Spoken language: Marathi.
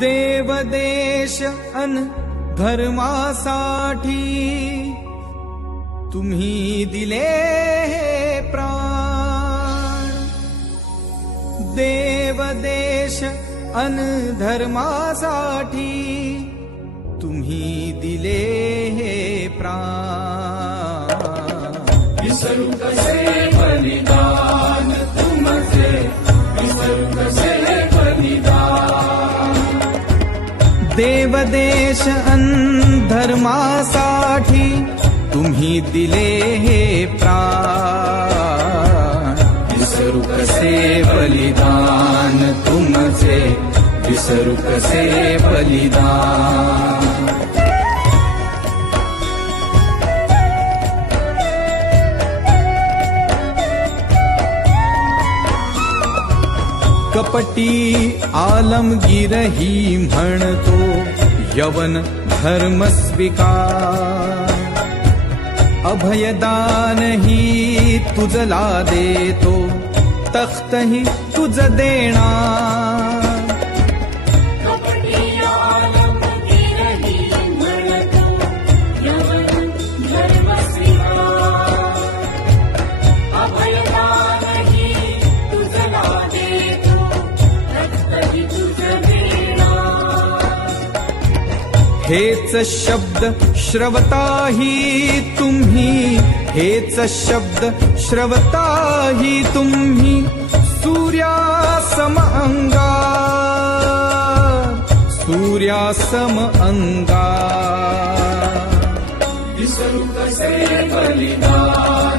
देवदेश अन धर्मासाठी तुम्ही दिले हे प्राण। देवदेश अन धर्मासाठी तुम्ही दिले हे प्राण। विसरू कसे बलिदान तुमचे, विसरू कसे बलिदान। देवदेश अन धर्मासाठी तुम्ही दिले हे प्राण। विसरू कसे बलिदान तुमचे, विसरू कसे बलिदान। कपटी आलमगीरही म्हणतो यवन धर्म स्वीकार। अभयदानही तुझला देतो, तख्तही तुझ देणार। हेच शब्द श्रवताही तुम्ही, हेच शब्द श्रवताही तुम्ही सूर्यासम अंगार, सूर्यासम अंगार। विसरू कसे बलिदान